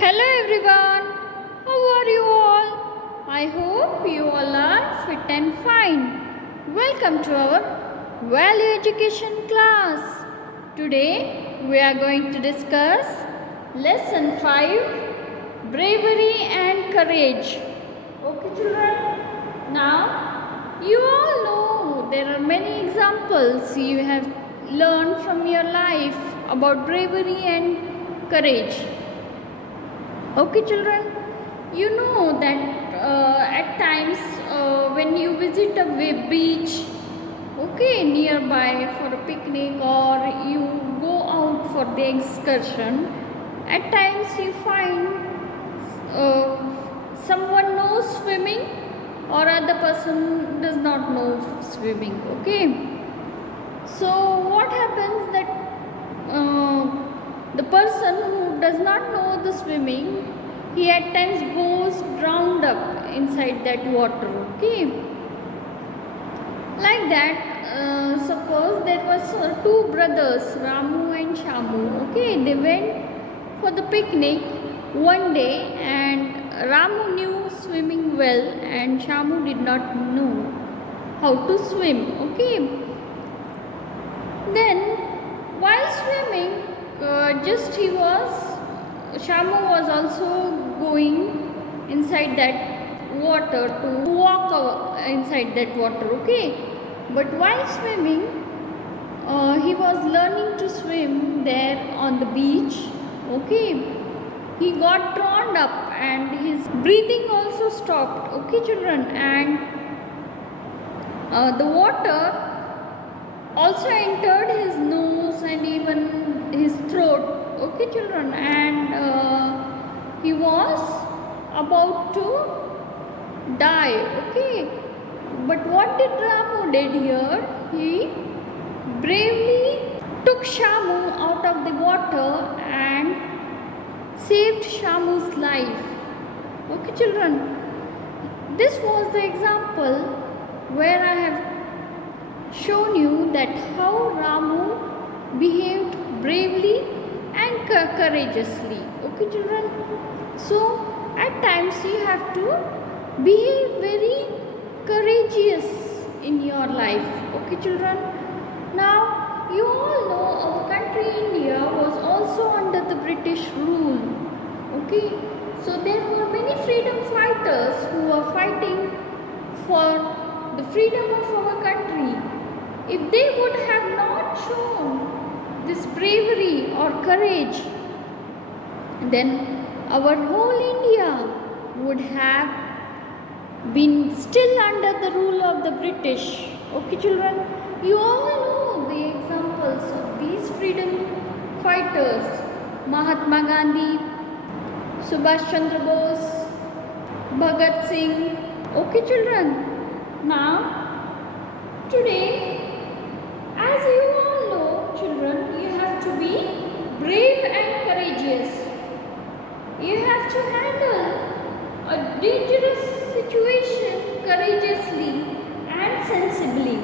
Hello everyone, how are you all? I hope you all are fit and fine. Welcome to our Value Education class. Today we are going to discuss Lesson 5 Bravery and Courage. Okay, children? Now, you all know there are many examples you have learned from your life about bravery and courage. Okay, children, you know that at times when you visit a beach, okay, nearby for a picnic or you go out for the excursion, at times you find someone knows swimming or other person does not know swimming. Okay, so what happens that the person who does not know the swimming, he at times goes drowned up inside that water. Okay, like that, suppose there was two brothers, Ramu and Shamu. Okay, they went for the picnic one day and Ramu knew swimming well and Shamu did not know how to swim. Okay, then while swimming, Shamu was also going inside that water to walk inside that water. Okay, but while swimming, he was learning to swim there on the beach. Okay, he got drowned up and his breathing also stopped. Okay, children, and the water also entered his nose and even his throat. Okay, children, and he was about to die. Okay, but what did Ramu did here? He bravely took Shamu out of the water and saved Shamu's life. Okay, children, this was the example where I have shown you that how Ramu behaved bravely and courageously. Okay, children, so at times you have to behave very courageous in your life. Okay, children, now you all know our country India was also under the British rule. Okay, so there were many freedom fighters who were fighting for the freedom of our country. If they would have not shown this bravery or courage, then our whole India would have been still under the rule of the British. Okay, children, you all know the examples of these freedom fighters: Mahatma Gandhi, Subhash Chandra Bose, Bhagat Singh. Okay, children, now today, as you all know, children, you have to be brave and courageous. You have to handle a dangerous situation courageously and sensibly.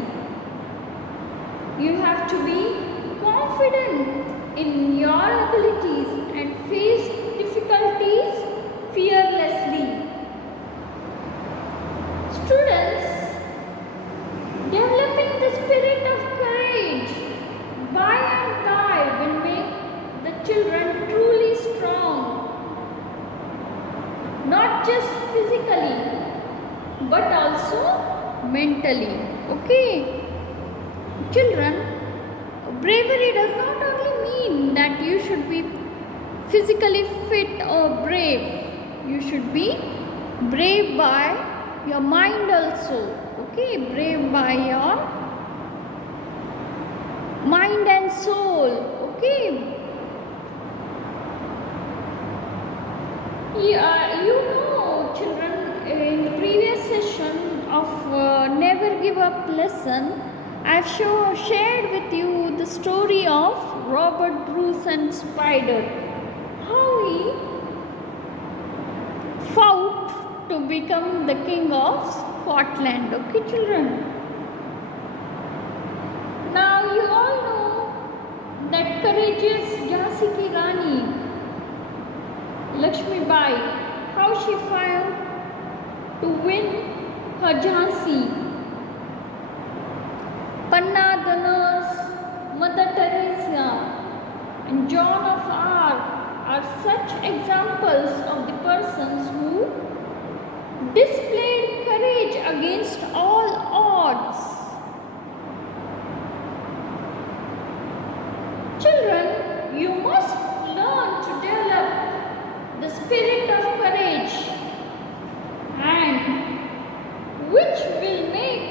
You have to be confident in your abilities and face difficulties fearlessly. Students, developing the spirit of courage by and by will make the children truly strong, not just physically but also mentally. Okay, children, bravery does not only mean that you should be physically fit or brave. You should be brave by your mind also. Okay, brave by your mind and soul. Okay, yeah, you know, children, in the previous session of Never Give Up lesson, I've shared with you the story of Robert Bruce and Spider, how he fought to become the king of Scotland. Okay, children, now you all know that courageous Jhansi Ki Rani Lakshmi Bai, how she failed to win her Jhansi. Panna the nurse, Mother Teresa, and Joan of Arc are such examples of the persons who displayed courage against all odds. Children, you must learn to develop the spirit of courage, and which will make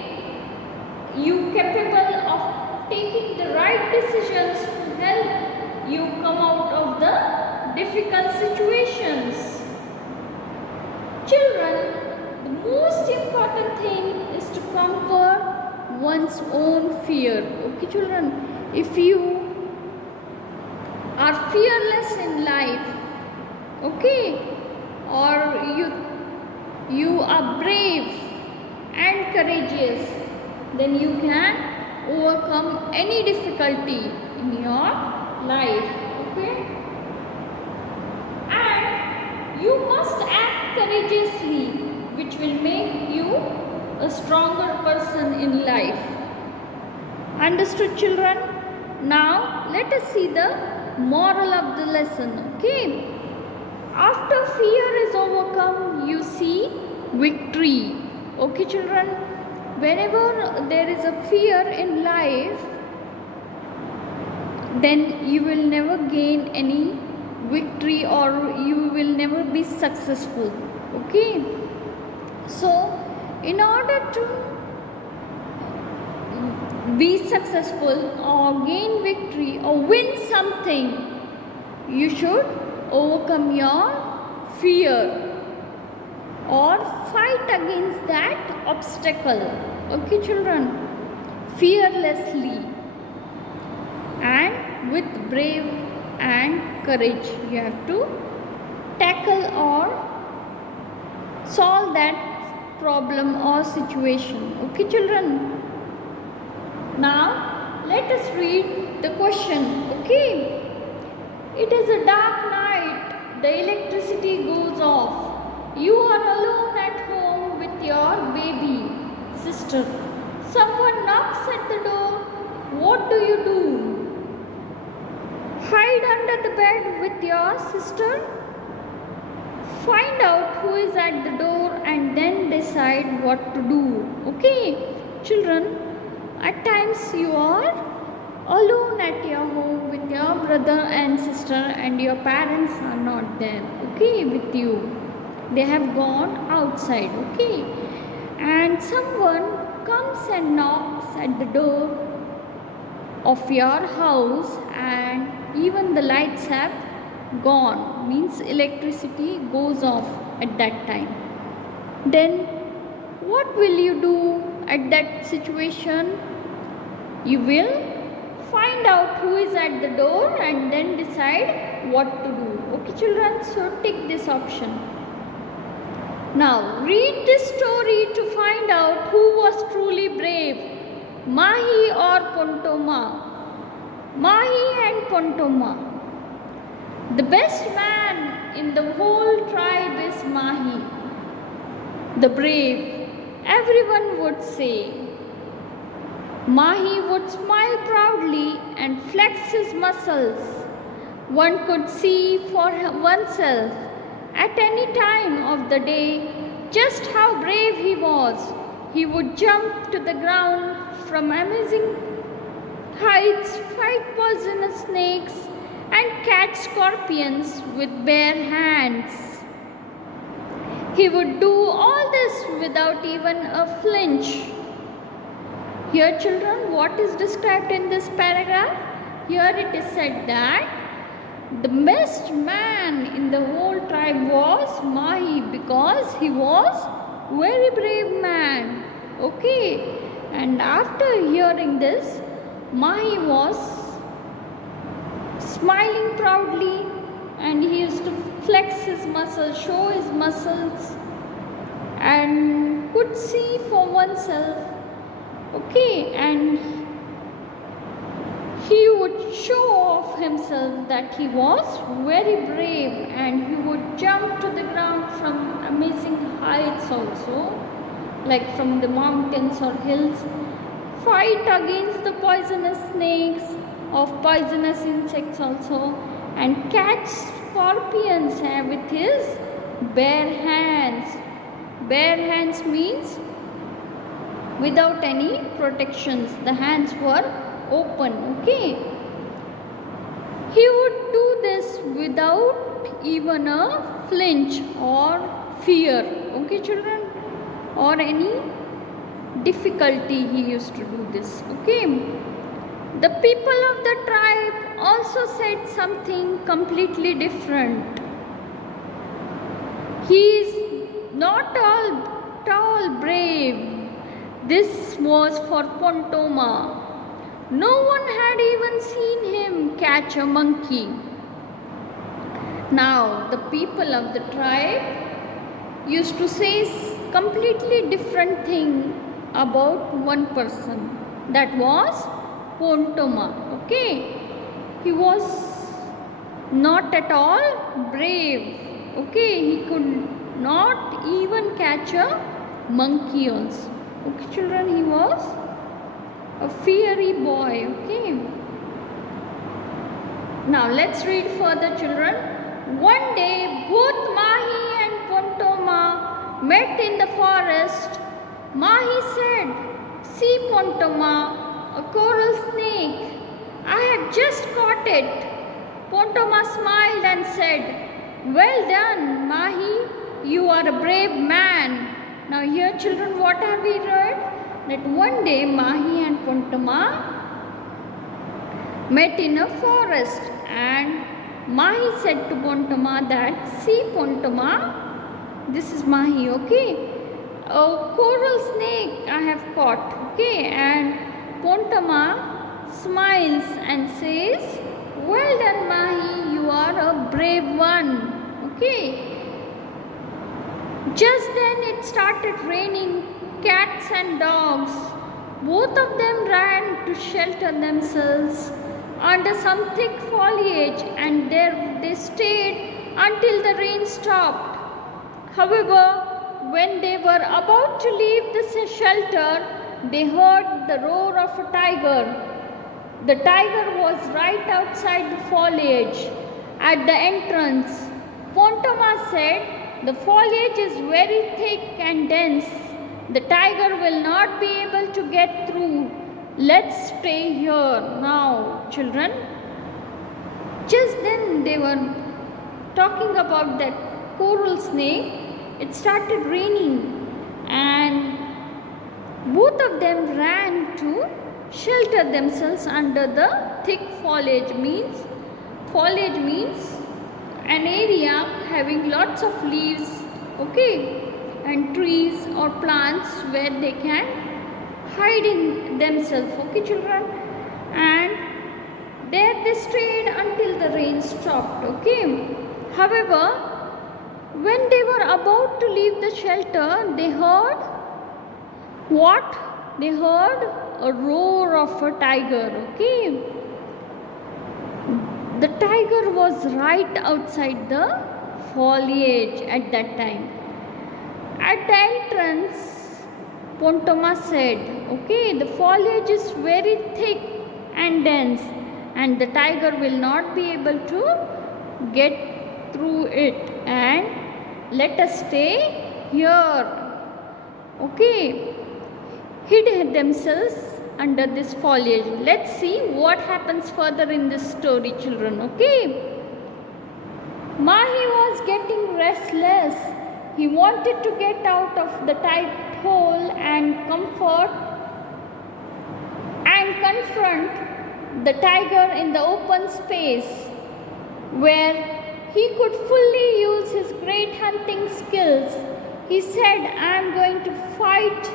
you capable of taking the right decisions to help you come out of the difficult situations. Children, the most important thing is to conquer one's own fear. Okay, children, if you are fearless in life, okay, or you are brave and courageous, then you can overcome any difficulty in your life, okay. And you must act courageously, which will make you a stronger person in life. Understood, children? Now let us see the moral of the lesson, okay. After fear is overcome, you see victory. Okay, children? Whenever there is a fear in life, then you will never gain any victory, or you will never be successful. Okay? So, in order to be successful or gain victory or win something, you should overcome your fear or fight against that obstacle. Okay, children? Fearlessly and with brave and courage, you have to tackle or solve that problem or situation. Okay, children? Now let us read the question. Okay, it is a dark night, the electricity goes off, you are alone at home with your baby sister. Someone knocks at the door. What do? Hide under the bed with your sister? Find out who is at the door and then decide what to do. Okay, children, at times you are alone at your home with your brother and sister, and your parents are not there, okay, with you. They have gone outside, okay, and someone comes and knocks at the door of your house, and even the lights have gone, means electricity goes off at that time. Then what will you do at that situation? You will find out who is at the door and then decide what to do. Okay, children, so take this option. Now read this story to find out who was truly brave, Mahi or Pontoma. Mahi and Pontoma. The best man in the whole tribe is Mahi, the brave, everyone would say. Mahi would smile proudly and flex his muscles. One could see for oneself at any time of the day just how brave he was. He would jump to the ground from amazing heights, fight poisonous snakes, and catch scorpions with bare hands. He would do all this without even a flinch. Here, children, what is described in this paragraph? Here it is said that the best man in the whole tribe was Mahi, because he was very brave man. Okay, and after hearing this, Mahi was smiling proudly, and he used to flex his muscles, show his muscles, and could see for oneself. Okay, and he would show off himself that he was very brave, and he would jump to the ground from amazing heights also, like from the mountains or hills, fight against the poisonous snakes of poisonous insects also, and catch scorpions with his bare hands. Bare hands means without any protections, the hands were open. Okay, he would do this without even a flinch or fear. Okay children, or any difficulty, he used to do this. Okay, the people of the tribe also said something completely different. He is not all tall, brave. This was for Pontoma. No one had even seen him catch a monkey. Now, the people of the tribe used to say completely different thing about one person. That was Pontoma. Okay, he was not at all brave. Okay, he could not even catch a monkey also. Okay children, he was a fiery boy. Okay, now let's read further children. One day both Mahi and Pontoma met in the forest. Mahi said, "See Pontoma, a coral snake. I have just caught it." Pontoma smiled and said, "Well done, Mahi. You are a brave man." Now here children, what have we read? That one day Mahi and Pontoma met in a forest, and Mahi said to Pontoma that, "See Pontoma, this is Mahi, okay, a coral snake I have caught." Okay, and Pontoma smiles and says, "Well done Mahi, you are a brave one." Okay, just then it started raining cats and dogs. Both of them ran to shelter themselves under some thick foliage, and there they stayed until the rain stopped. However, when they were about to leave the shelter, they heard the roar of a tiger. The tiger was right outside the foliage at the entrance. Pontoma said, "The foliage is very thick and dense. The tiger will not be able to get through. Let's stay here." Now, children, just then they were talking about that coral snake. It started raining, and both of them ran to shelter themselves under the thick foliage. Foliage means an area having lots of leaves, okay, and trees or plants where they can hide in themselves. Okay children, and there they stayed until the rain stopped. Okay, however, when they were about to leave the shelter, they heard what? They heard a roar of a tiger. Okay, the tiger was right outside the foliage at that time. At the entrance, Pontoma said, "Okay, the foliage is very thick and dense, and the tiger will not be able to get through it, and let us stay here." Okay, hid themselves under this foliage. Let's see what happens further in this story children. Okay, Mahi was getting restless. He wanted to get out of the tight hole and confront the tiger in the open space where he could fully use his great hunting skills. He said, "I am going to fight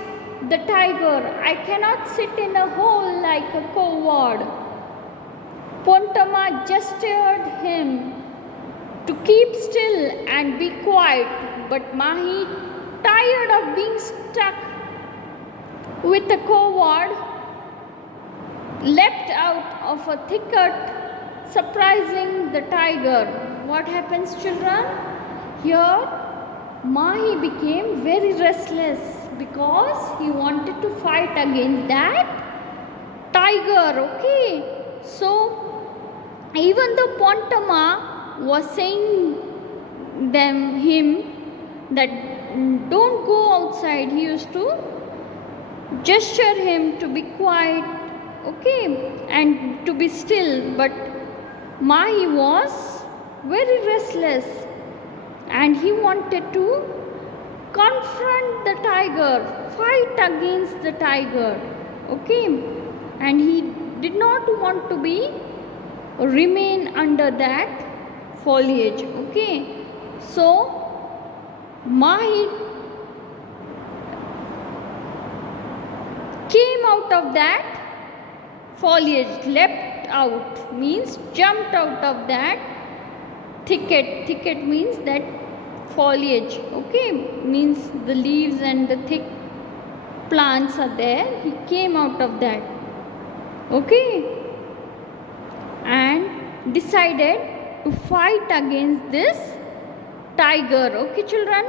the tiger. I cannot sit in a hole like a coward." Pontoma gestured him to keep still and be quiet, but Mahi, tired of being stuck with a coward, leapt out of a thicket, surprising the tiger. What happens, children? Here, Mahi became very restless because he wanted to fight against that tiger. Okay, so even though Pontama was saying him that don't go outside, he used to gesture him to be quiet, okay, and to be still, but Mahi was very restless and he wanted to confront the tiger, fight against the tiger, okay, and he did not want to be remain under that foliage, okay. So Mahi came out of that foliage, leapt out means jumped out of that thicket. Thicket means that foliage, okay, means the leaves and the thick plants are there. He came out of that, okay, and decided to fight against this tiger, okay children.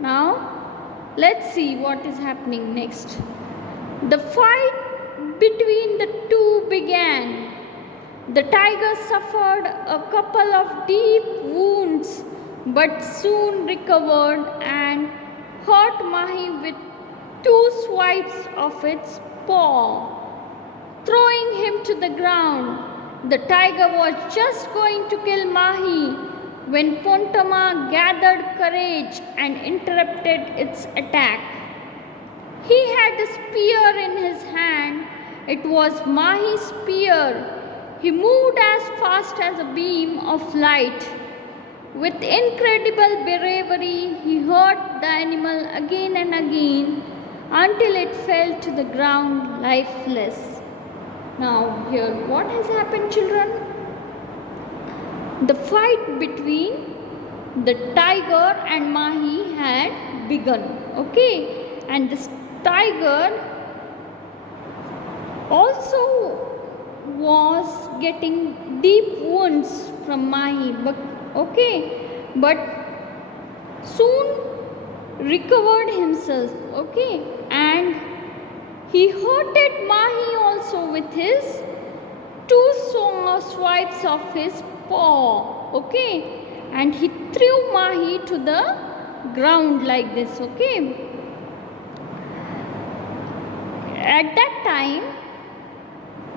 Now let's see what is happening next. The fight between the two began. The tiger suffered a couple of deep wounds but soon recovered and hurt Mahi with 2 swipes of its paw, throwing him to the ground. The tiger was just going to kill Mahi when Pontama gathered courage and interrupted its attack. He had a spear in his hand. It was Mahi's spear. He moved as fast as a beam of light. With incredible bravery, he hurt the animal again and again until it fell to the ground lifeless. Now, here, what has happened, children? The fight between the tiger and Mahi had begun, okay? And this tiger also was getting deep wounds from Mahi, but soon recovered himself, okay, and he hurted Mahi also with his 2 swipes of his paw, okay, and he threw Mahi to the ground like this, okay. At that time,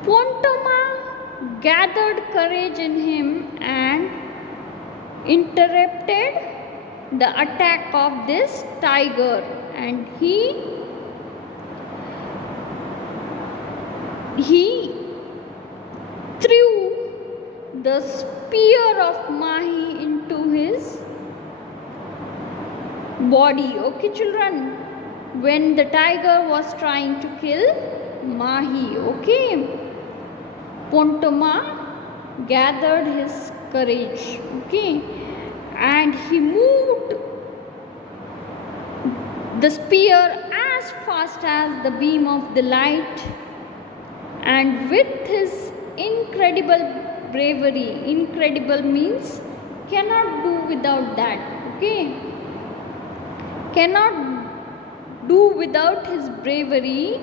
Pontama gathered courage in him and interrupted the attack of this tiger, and he threw the spear of Mahi into his body, okay children, when the tiger was trying to kill Mahi, okay. Pontama gathered his courage, okay, and he moved the spear as fast as the beam of the light, and with his incredible bravery, incredible means cannot do without that, okay, cannot do without his bravery,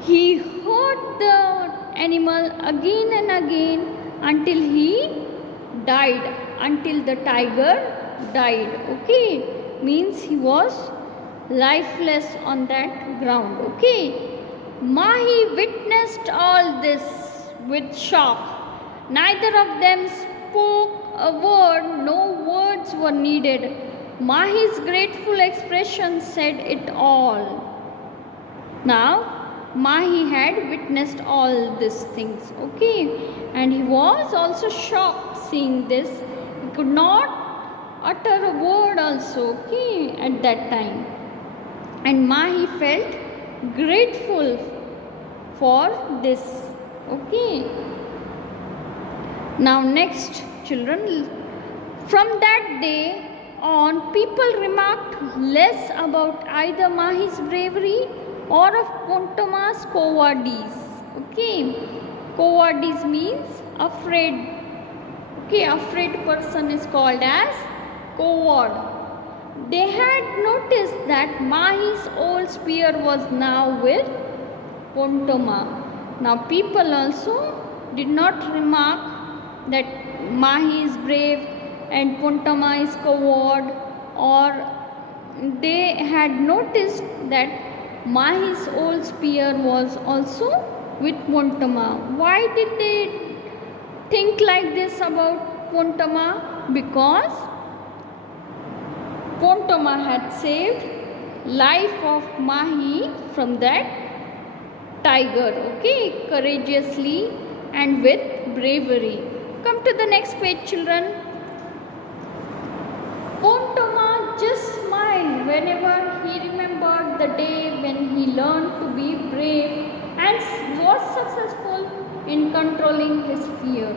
he hurt the animal again and again until he died, until the tiger died, okay, means he was lifeless on that ground, okay. Mahi witnessed all this with shock. Neither of them spoke a word, no words were needed. Mahi's grateful expression said it all. Now, Mahi had witnessed all these things, okay, and he was also shocked seeing this. He could not utter a word also, okay, at that time. And Mahi felt grateful for this, okay. Now next, children, from that day on, people remarked less about either Mahi's bravery or of Pontama's cowardice, Okay, cowardice means afraid. Okay, afraid person is called as coward. They had noticed that Mahi's old spear was now with Pontoma. Now people also did not remark that Mahi is brave and Pontoma is coward, or they had noticed that Mahi's old spear was also with Pontoma. Why did they think like this about Pontoma? Because Pontoma had saved life of Mahi from that tiger, okay, courageously and with bravery. Come to the next page, children. Pontoma just smiled whenever he remembered the day when he learned to be brave and was successful in controlling his fear.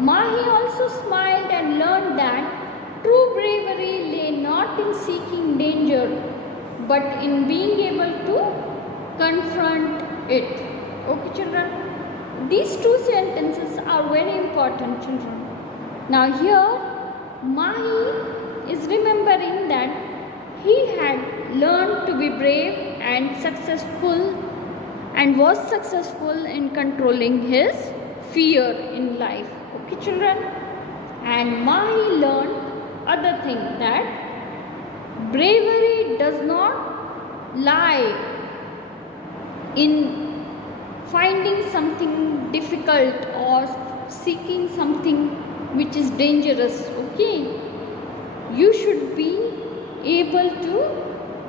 Mahi also smiled and learned that true bravery lay not in seeking danger, but in being able to confront it. Okay, children? These two sentences are very important, children. Now, here Mahi is remembering that he had learned to be brave and successful and was successful in controlling his fear in life. Okay, children? And Mahi learned other thing, that bravery does not lie in finding something difficult or seeking something which is dangerous. Okay, you should be able to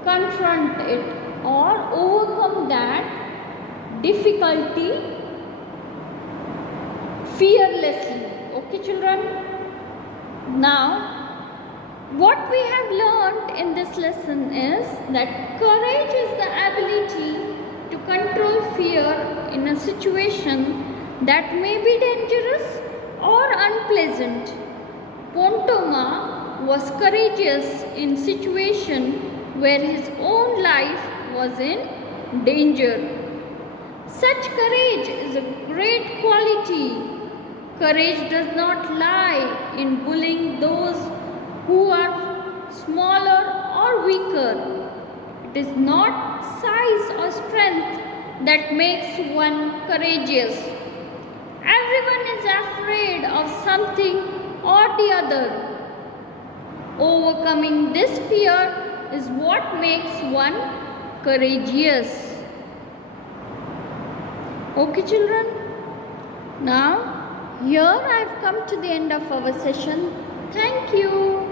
confront it or overcome that difficulty fearlessly. Okay, children? Now, what we have learned in this lesson is that courage is the ability to control fear in a situation that may be dangerous or unpleasant. Pontoma was courageous in situation where his own life was in danger. Such courage is a great quality. Courage does not lie in bullying those who are smaller or weaker. It is not size or strength that makes one courageous. Everyone is afraid of something or the other. Overcoming this fear is what makes one courageous. Okay, children? Now, here I have come to the end of our session. Thank you.